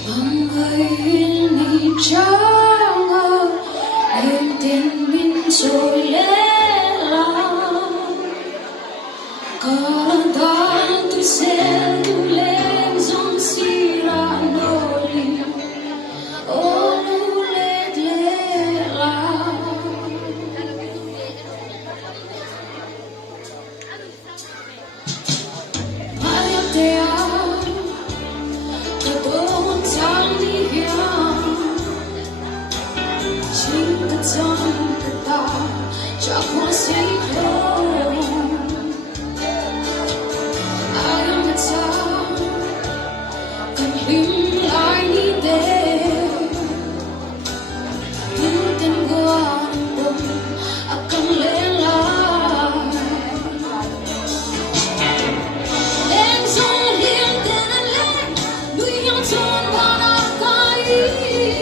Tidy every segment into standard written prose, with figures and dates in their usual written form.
Vanlalhmangaihi ni kiangah em tiếng Mizo Idol Cantando sendo lezon sira noli onulet lela Mayatea kadong talihan Cinta kata Jakwa siklo Ayang kata Kan himlay ni de Tutin ko anong akang lelay Leng song liang tenen leng Lui yang ton Vanlalhmangaihi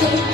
Good.